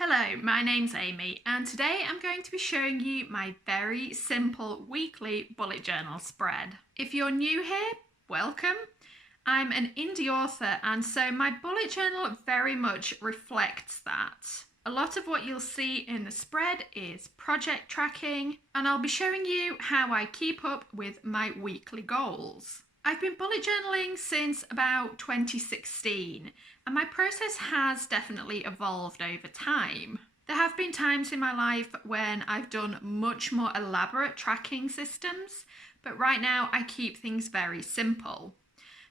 Hello, my name's Amy and today I'm going to be showing you my very simple weekly bullet journal spread. If you're new here, welcome. I'm an indie author and so my bullet journal very much reflects that. A lot of what you'll see in the spread is project tracking and I'll be showing you how I keep up with my weekly goals. I've been bullet journaling since about 2016 and my process has definitely evolved over time. There have been times in my life when I've done much more elaborate tracking systems, but right now I keep things very simple.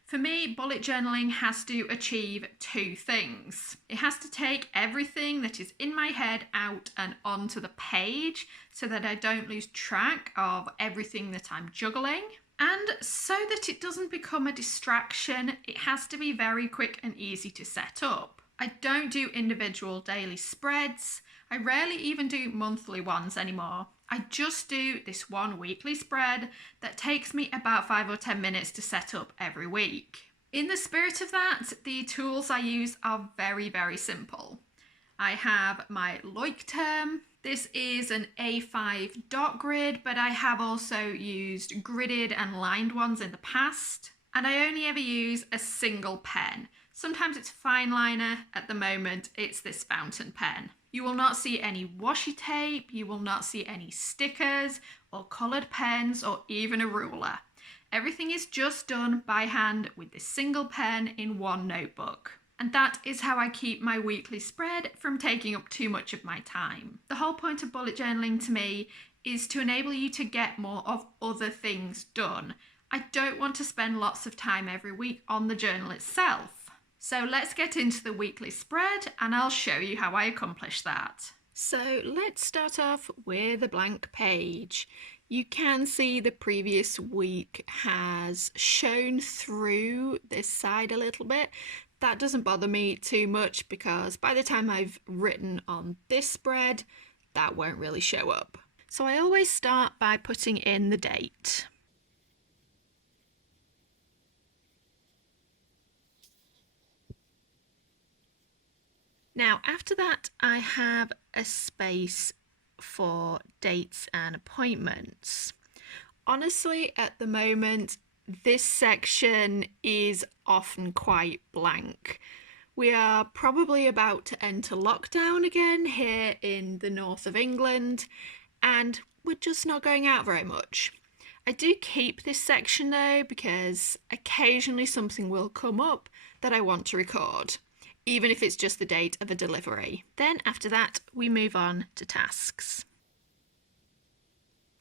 For me, bullet journaling has to achieve two things. It has to take everything that is in my head out and onto the page so that I don't lose track of everything that I'm juggling. And so that it doesn't become a distraction, it has to be very quick and easy to set up. I don't do individual daily spreads. I rarely even do monthly ones anymore. I just do this one weekly spread that takes me about 5 or 10 minutes to set up every week. In the spirit of that, the tools I use are very, very simple. I have my Loic term. This is an A5 dot grid, but I have also used gridded and lined ones in the past. And I only ever use a single pen. Sometimes it's fine liner. At the moment, it's this fountain pen. You will not see any washi tape. You will not see any stickers or colored pens or even a ruler. Everything is just done by hand with this single pen in one notebook. And that is how I keep my weekly spread from taking up too much of my time. The whole point of bullet journaling to me is to enable you to get more of other things done. I don't want to spend lots of time every week on the journal itself. So let's get into the weekly spread and I'll show you how I accomplish that. So let's start off with a blank page. You can see the previous week has shown through this side a little bit. That doesn't bother me too much because by the time I've written on this spread, that won't really show up. So I always start by putting in the date. Now, after that, I have a space for dates and appointments. Honestly, at the moment, this section is often quite blank. We are probably about to enter lockdown again here in the north of England, and we're just not going out very much. I do keep this section though because occasionally something will come up that I want to record, even if it's just the date of a delivery. Then after that, we move on to tasks.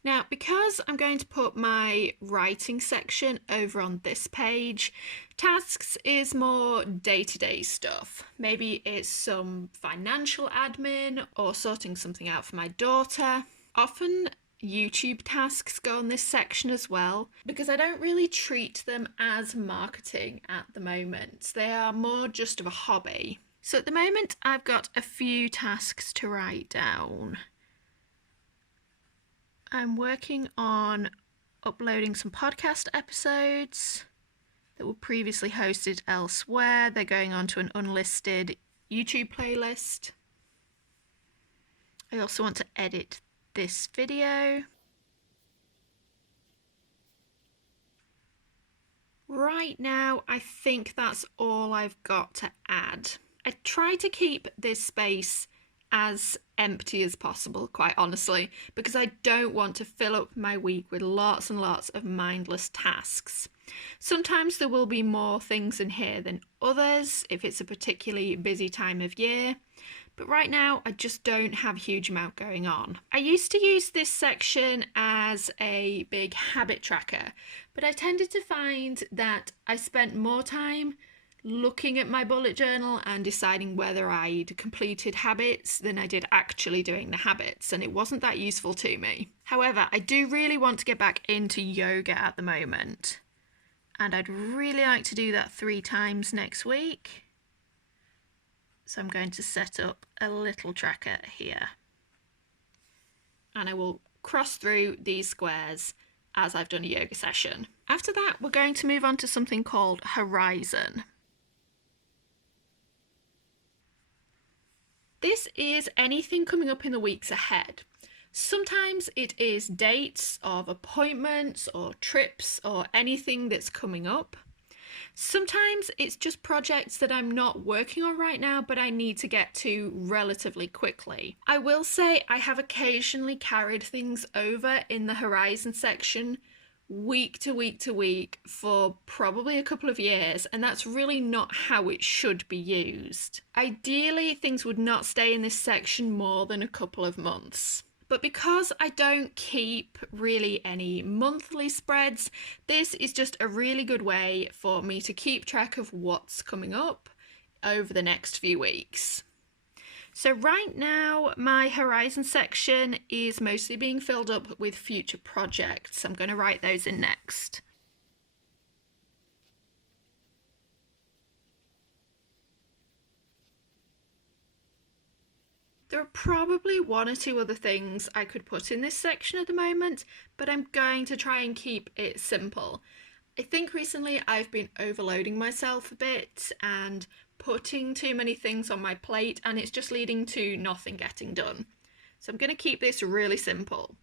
Now, because I'm going to put my writing section over on this page, tasks is more day-to-day stuff. Maybe it's some financial admin or sorting something out for my daughter. Often YouTube tasks go on this section as well because I don't really treat them as marketing at the moment. They are more just of a hobby. So at the moment, I've got a few tasks to write down. I'm working on uploading some podcast episodes that were previously hosted elsewhere. They're going onto an unlisted YouTube playlist. I also want to edit this video. Right now, I think that's all I've got to add. I try to keep this space as empty as possible, quite honestly, because I don't want to fill up my week with lots and lots of mindless tasks. Sometimes there will be more things in here than others if it's a particularly busy time of year, but right now I just don't have a huge amount going on. I used to use this section as a big habit tracker, but I tended to find that I spent more time looking at my bullet journal and deciding whether I'd completed habits than I did actually doing the habits, and it wasn't that useful to me. However, I do really want to get back into yoga at the moment, and I'd really like to do that 3 times next week. So I'm going to set up a little tracker here, and I will cross through these squares as I've done a yoga session. After that, we're going to move on to something called Horizon. This is anything coming up in the weeks ahead. Sometimes it is dates of appointments or trips or anything that's coming up. Sometimes it's just projects that I'm not working on right now, but I need to get to relatively quickly. I will say I have occasionally carried things over in the horizon section week to week to week for probably a couple of years, and that's really not how it should be used. Ideally, things would not stay in this section more than a couple of months. But because I don't keep really any monthly spreads, this is just a really good way for me to keep track of what's coming up over the next few weeks. So right now, my horizon section is mostly being filled up with future projects. I'm going to write those in next. There are probably one or two other things I could put in this section at the moment, but I'm going to try and keep it simple. I think recently I've been overloading myself a bit and putting too many things on my plate, and it's just leading to nothing getting done. So I'm going to keep this really simple.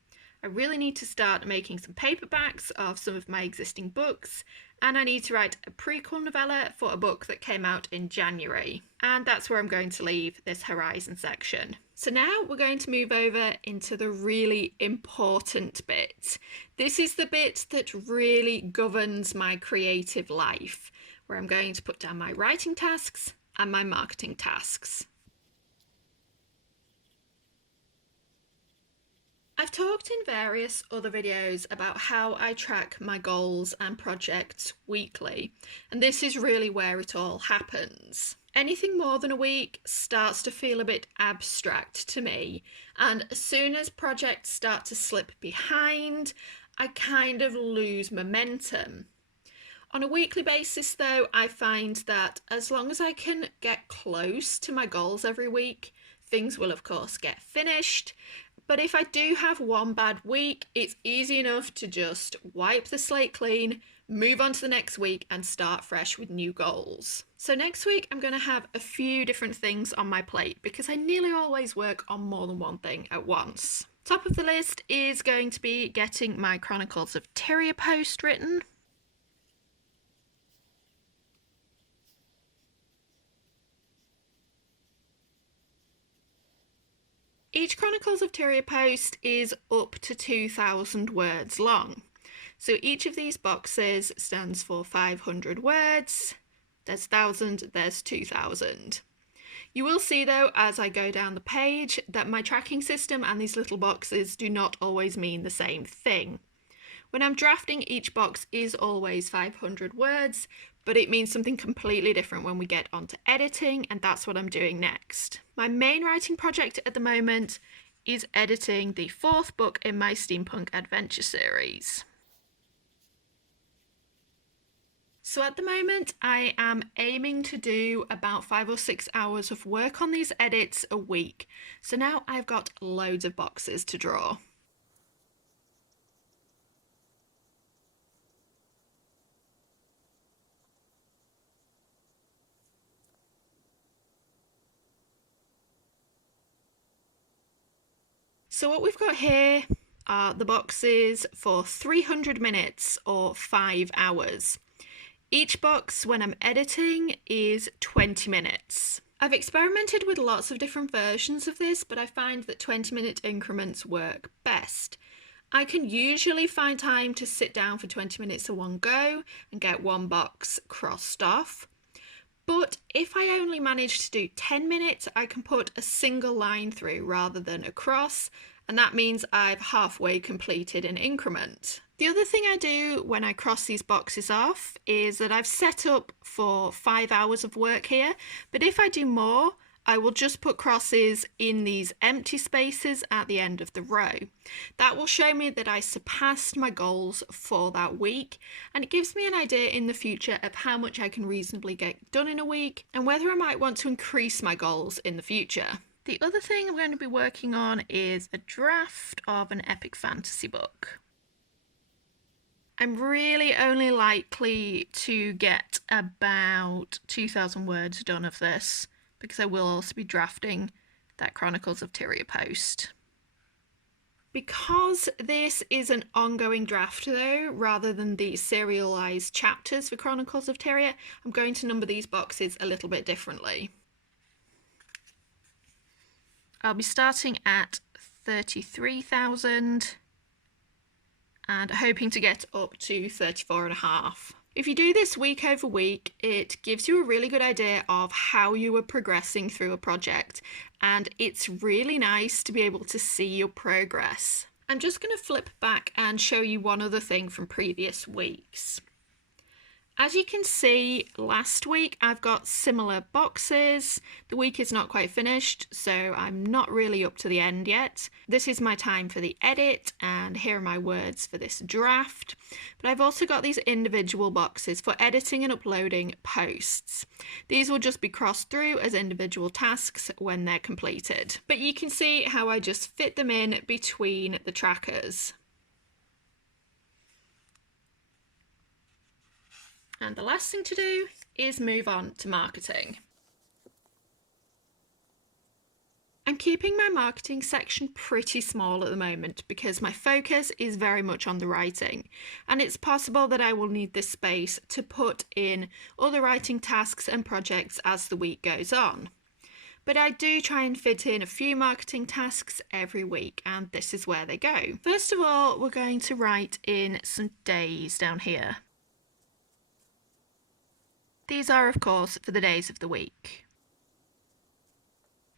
I really need to start making some paperbacks of some of my existing books, and I need to write a prequel novella for a book that came out in January. And that's where I'm going to leave this horizon section. So now we're going to move over into the really important bit. This is the bit that really governs my creative life, where I'm going to put down my writing tasks and my marketing tasks. I've talked in various other videos about how I track my goals and projects weekly, and this is really where it all happens. Anything more than a week starts to feel a bit abstract to me, and as soon as projects start to slip behind, I kind of lose momentum. On a weekly basis though, I find that as long as I can get close to my goals every week, things will of course get finished. But if I do have one bad week, it's easy enough to just wipe the slate clean, move on to the next week and start fresh with new goals. So next week I'm going to have a few different things on my plate because I nearly always work on more than one thing at once. Top of the list is going to be getting my Chronicles of Tyria post written. Each Chronicles of Tyria post is up to 2,000 words long. So each of these boxes stands for 500 words. There's 1,000, there's 2,000. You will see though, as I go down the page, that my tracking system and these little boxes do not always mean the same thing. When I'm drafting, each box is always 500 words, but it means something completely different when we get onto editing, and that's what I'm doing next. My main writing project at the moment is editing the 4th book in my steampunk adventure series. So at the moment, I am aiming to do about 5 or 6 hours of work on these edits a week. So now I've got loads of boxes to draw. So what we've got here are the boxes for 300 minutes or 5 hours. Each box, when I'm editing, is 20 minutes. I've experimented with lots of different versions of this, but I find that 20-minute increments work best. I can usually find time to sit down for 20 minutes in one go and get one box crossed off. But if I only manage to do 10 minutes, I can put a single line through rather than a cross, and that means I've halfway completed an increment. The other thing I do when I cross these boxes off is that I've set up for 5 hours of work here, but if I do more, I will just put crosses in these empty spaces at the end of the row. That will show me that I surpassed my goals for that week, and it gives me an idea in the future of how much I can reasonably get done in a week and whether I might want to increase my goals in the future. The other thing I'm going to be working on is a draft of an epic fantasy book. I'm really only likely to get about 2,000 words done of this, because I will also be drafting that Chronicles of Tyria post. Because this is an ongoing draft though, rather than the serialized chapters for Chronicles of Tyria, I'm going to number these boxes a little bit differently. I'll be starting at 33,000 and hoping to get up to 34.5. If you do this week over week, it gives you a really good idea of how you are progressing through a project, and it's really nice to be able to see your progress. I'm just going to flip back and show you one other thing from previous weeks. As you can see, last week I've got similar boxes. The week is not quite finished, so I'm not really up to the end yet. This is my time for the edit, and here are my words for this draft. But I've also got these individual boxes for editing and uploading posts. These will just be crossed through as individual tasks when they're completed. But you can see how I just fit them in between the trackers. And the last thing to do is move on to marketing. I'm keeping my marketing section pretty small at the moment because my focus is very much on the writing, and it's possible that I will need this space to put in other writing tasks and projects as the week goes on. But I do try and fit in a few marketing tasks every week, and this is where they go. First of all, we're going to write in some days down here. These are, of course, for the days of the week.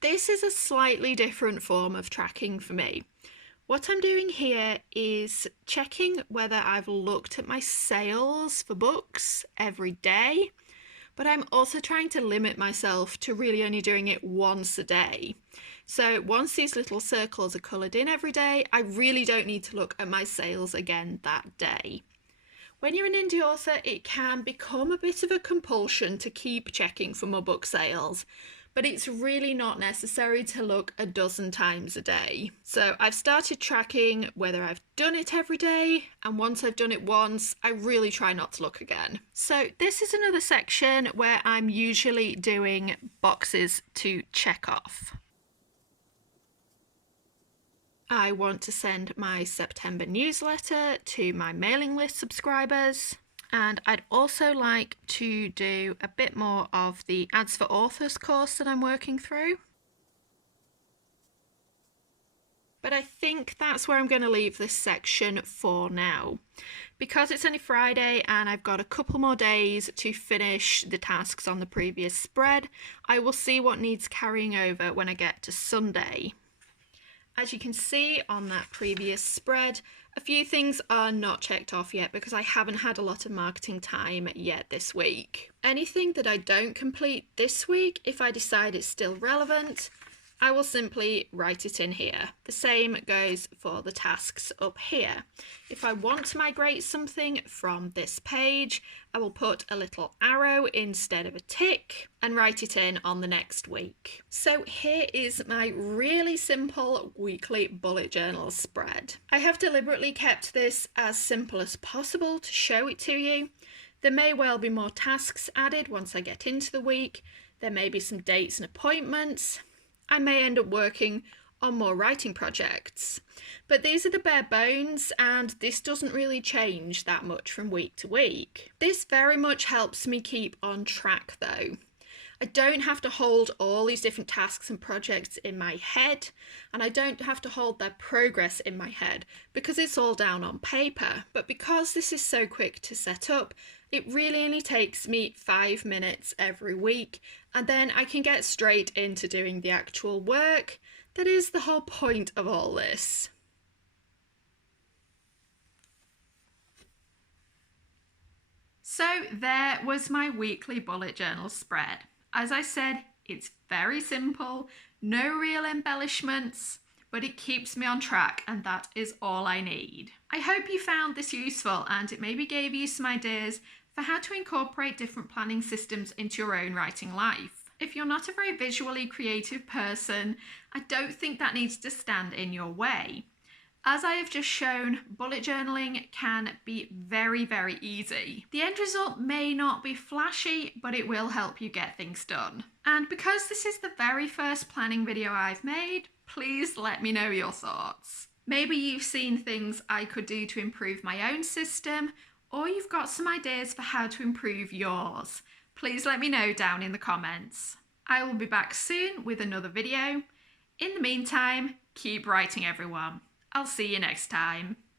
This is a slightly different form of tracking for me. What I'm doing here is checking whether I've looked at my sales for books every day, but I'm also trying to limit myself to really only doing it once a day. So once these little circles are coloured in every day, I really don't need to look at my sales again that day. When you're an indie author, it can become a bit of a compulsion to keep checking for more book sales, but it's really not necessary to look a dozen times a day. So I've started tracking whether I've done it every day, and once I've done it once, I really try not to look again. So this is another section where I'm usually doing boxes to check off. I want to send my September newsletter to my mailing list subscribers, and I'd also like to do a bit more of the Ads for Authors course that I'm working through. But I think that's where I'm going to leave this section for now. Because it's only Friday and I've got a couple more days to finish the tasks on the previous spread, I will see what needs carrying over when I get to Sunday. As you can see on that previous spread, a few things are not checked off yet because I haven't had a lot of marketing time yet this week. Anything that I don't complete this week, if I decide it's still relevant, I will simply write it in here. The same goes for the tasks up here. If I want to migrate something from this page, I will put a little arrow instead of a tick and write it in on the next week. So here is my really simple weekly bullet journal spread. I have deliberately kept this as simple as possible to show it to you. There may well be more tasks added once I get into the week. There may be some dates and appointments. I may end up working on more writing projects, but these are the bare bones, and this doesn't really change that much from week to week. This very much helps me keep on track though. I don't have to hold all these different tasks and projects in my head, and I don't have to hold their progress in my head because it's all down on paper. But because this is so quick to set up, it really only takes me 5 minutes every week, and then I can get straight into doing the actual work. That is the whole point of all this. So there was my weekly bullet journal spread. As I said, it's very simple, no real embellishments, but it keeps me on track, and that is all I need. I hope you found this useful and it maybe gave you some ideas for how to incorporate different planning systems into your own writing life. If you're not a very visually creative person, I don't think that needs to stand in your way. As I have just shown, bullet journaling can be very, very easy. The end result may not be flashy, but it will help you get things done. And because this is the very first planning video I've made, please let me know your thoughts. Maybe you've seen things I could do to improve my own system, or you've got some ideas for how to improve yours. Please let me know down in the comments. I will be back soon with another video. In the meantime, keep writing, everyone. I'll see you next time.